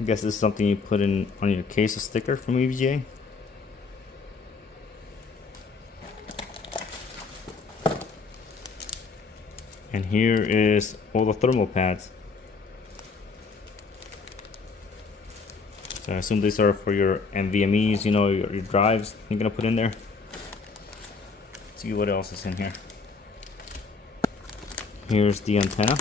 I guess this is something you put in on your case, a sticker from EVGA. And here is all the thermal pads. So I assume these are for your NVMe's, you know, your drives you're gonna put in there. Let's see what else is in here. Here's the antenna.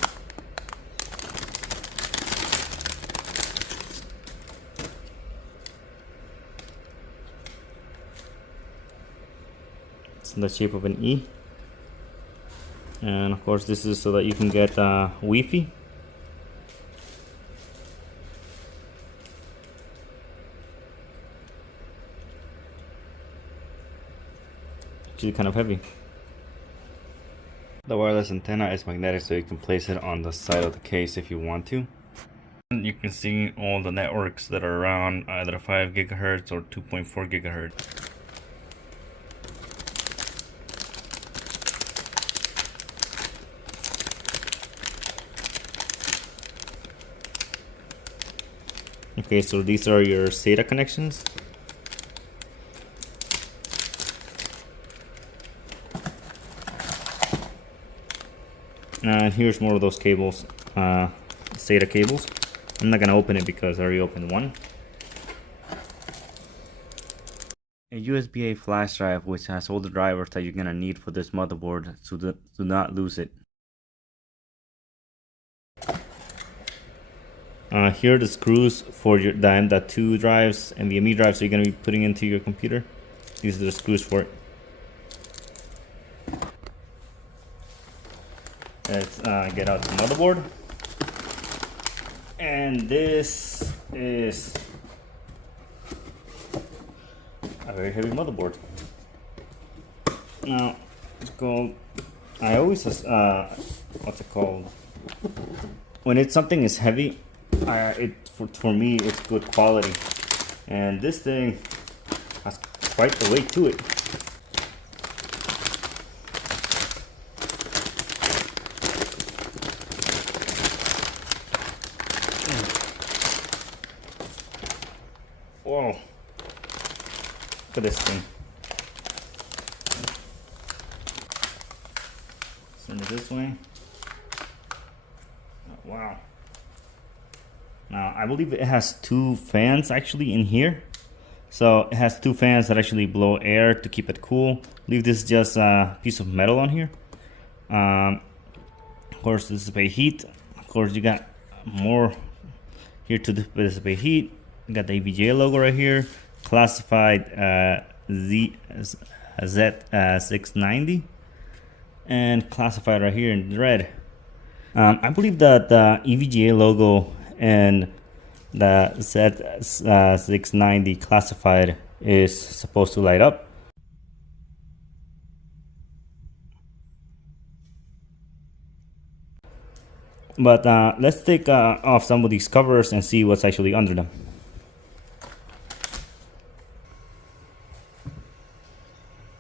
It's in the shape of an E. And of course this is so that you can get Wi-Fi. Actually kind of heavy. The wireless antenna is magnetic, so you can place it on the side of the case if you want to. And you can see all the networks that are around, either 5 gigahertz or 2.4 gigahertz. Okay, so these are your SATA connections. And here's more of those cables, SATA cables. I'm not gonna open it because I already opened one. A USB-A flash drive which has all the drivers that you're gonna need for this motherboard, so do not lose it. Here are the screws for the M.2 drives and the NVMe drives you're gonna be putting into your computer. These are the screws for it. Let's get out the motherboard. And this is a very heavy motherboard. Now, it's called, I always, what's it called? When something is heavy, for me, it's good quality. And this thing has quite the weight to it. Whoa, look at this thing. Turn it this way. Oh, wow. Now, I believe it has 2 fans actually in here. So it has 2 fans that actually blow air to keep it cool. I believe this is just a piece of metal on here. Of course, dissipate heat. Of course, you got more here to dissipate heat. You got the EVGA logo right here, classified Z690, and classified right here in red. I believe that the EVGA logo and the Z690 classified is supposed to light up. But let's take off some of these covers and see what's actually under them.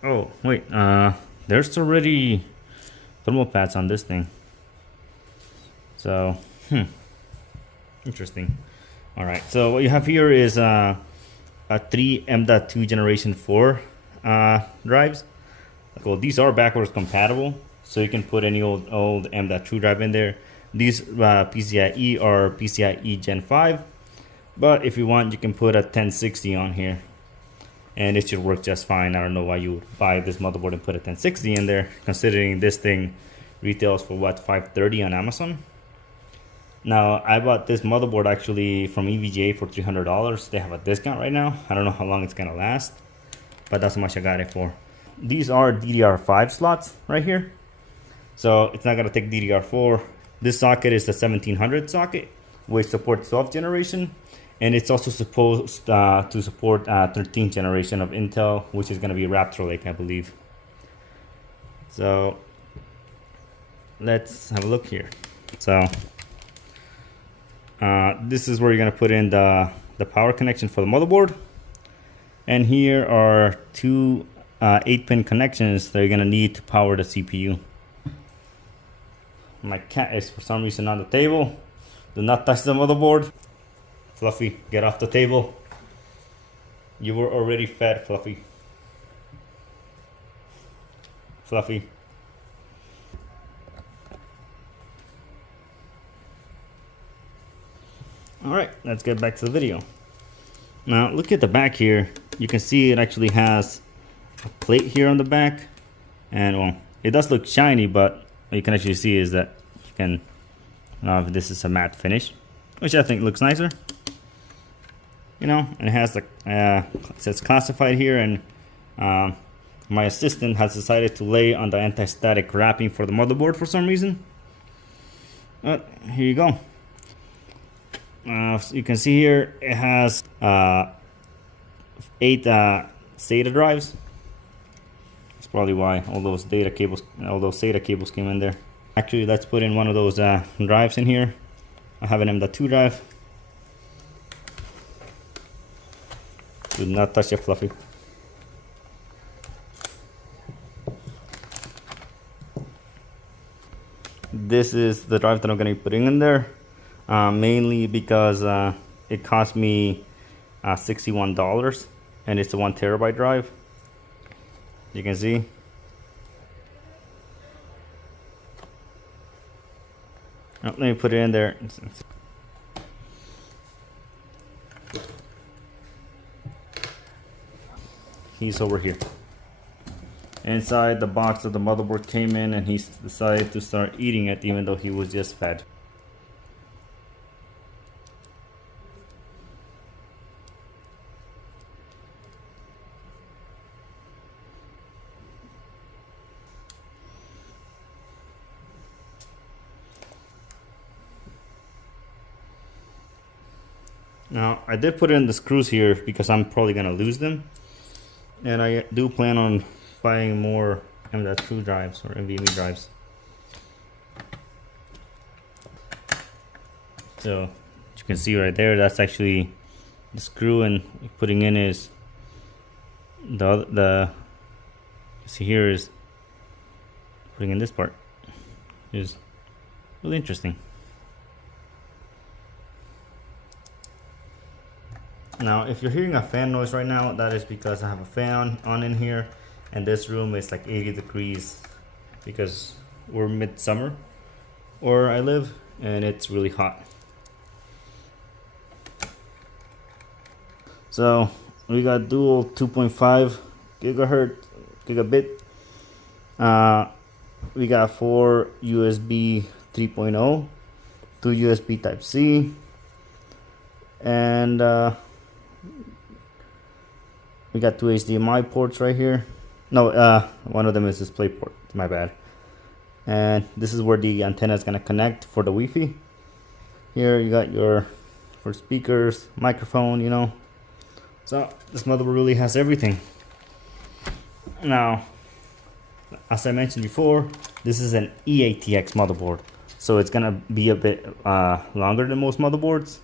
Oh, wait, there's already thermal pads on this thing. So, interesting. All right, so what you have here is a 3 M.2 generation 4 drives. Well, these are backwards compatible, so you can put any old M.2 drive in there. These Pci-e are Pci-e Gen 5, but if you want, you can put a 1060 on here, and it should work just fine. I don't know why you would buy this motherboard and put a 1060 in there, considering this thing retails for what, $530 on Amazon. Now, I bought this motherboard actually from EVGA for $300. They have a discount right now. I don't know how long it's gonna last, but that's how much I got it for. These are DDR5 slots right here, so it's not gonna take DDR4. This socket is the 1700 socket, which supports 12th generation, and it's also supposed to support 13th generation of Intel, which is gonna be Raptor Lake, I believe. So let's have a look here. So this is where you're gonna put in the power connection for the motherboard, and here are 2 8-pin connections that you're gonna need to power the CPU. My cat is for some reason on the table. Do not touch the motherboard. Fluffy, get off the table. You were already fed, Fluffy. Fluffy. Alright, let's get back to the video. Now look at the back here. You can see it actually has a plate here on the back. And well, it does look shiny, but what you can actually see is that you can, this is a matte finish, which I think looks nicer. You know, and it has the, it says classified here, and my assistant has decided to lay on the anti-static wrapping for the motherboard for some reason. But here you go. So you can see here it has 8 SATA drives. That's probably why all those SATA cables came in there. Actually, let's put in one of those drives in here. I have an M.2 drive. Do not touch it, Fluffy. This is the drive that I'm going to be putting in there, mainly because it cost me $61, and it's a 1 terabyte drive. You can see. Oh, let me put it in there. He's over here. Inside the box that the motherboard came in, and he decided to start eating it even though he was just fed. Now I did put in the screws here because I'm probably gonna lose them, and I do plan on buying more M.2 drives or NVMe drives. So you can see right there, that's actually the screw, and putting in is the see here is putting in this part is really interesting. Now if you're hearing a fan noise right now, that is because I have a fan on in here, and this room is like 80 degrees because we're midsummer where I live, and it's really hot. So we got dual 2.5 gigabit. We got 4 USB 3.0, 2 USB Type C, and we got 2 HDMI ports right here. No, one of them is DisplayPort. My bad. And this is where the antenna is gonna connect for the Wi-Fi. Here you got your for speakers, microphone, you know. So this motherboard really has everything. Now, as I mentioned before, this is an eATX motherboard, so it's gonna be a bit longer than most motherboards,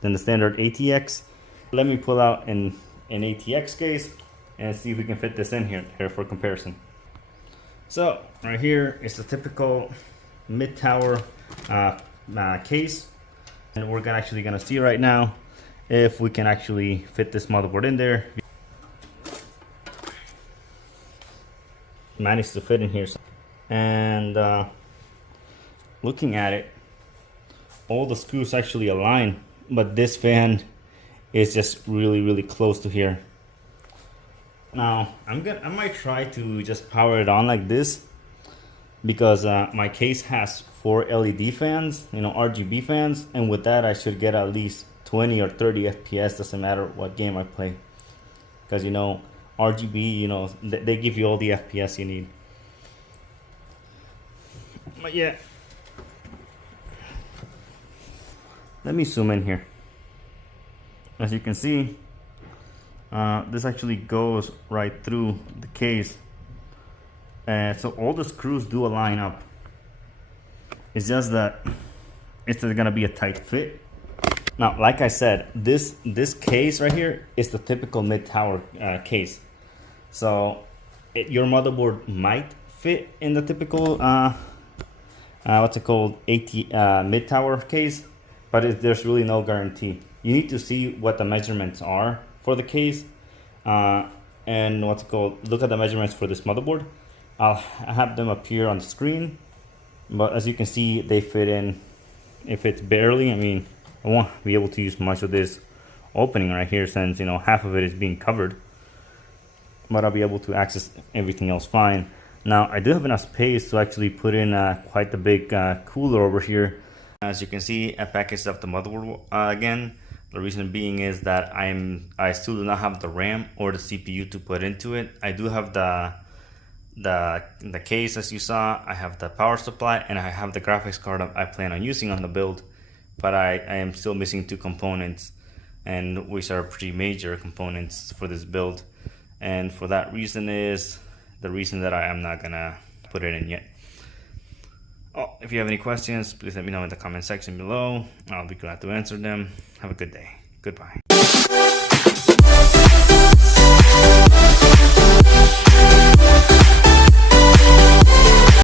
than the standard ATX. Let me pull out an ATX case and see if we can fit this in here for comparison. So right here is the typical mid-tower case, and we're actually gonna see right now if we can actually fit this motherboard in there. Managed to fit in here, and looking at it, all the screws actually align, but this fan is just really close to here. Now I might try to just power it on like this, because my case has 4 LED fans, you know, RGB fans, and with that I should get at least 20 or 30 FPS, doesn't matter what game I play, because you know RGB, you know, they give you all the FPS you need. But yeah, let me zoom in here. As you can see, this actually goes right through the case, and so all the screws do align up. It's just that it's gonna be a tight fit. Now, like I said, this case right here is the typical mid-tower case. So your motherboard might fit in the typical what's it called, mid-tower case, but there's really no guarantee. you need to see what the measurements are for the case, and what's it called, look at the measurements for this motherboard. I'll have them appear on the screen, but as you can see, they fit in. If it's barely, I mean, I won't be able to use much of this opening right here since, you know, half of it is being covered, but I'll be able to access everything else fine. Now I do have enough space to actually put in quite a big cooler over here. As you can see, I packaged up the motherboard again. The reason being is that I still do not have the RAM or the CPU to put into it. I do have the case, as you saw. I have the power supply, and I have the graphics card I plan on using on the build, but I am still missing 2 components, and which are pretty major components for this build. And for that reason is the reason that I am not gonna put it in yet. Oh, if you have any questions, please let me know in the comment section below. I'll be glad to answer them. Have a good day. Goodbye.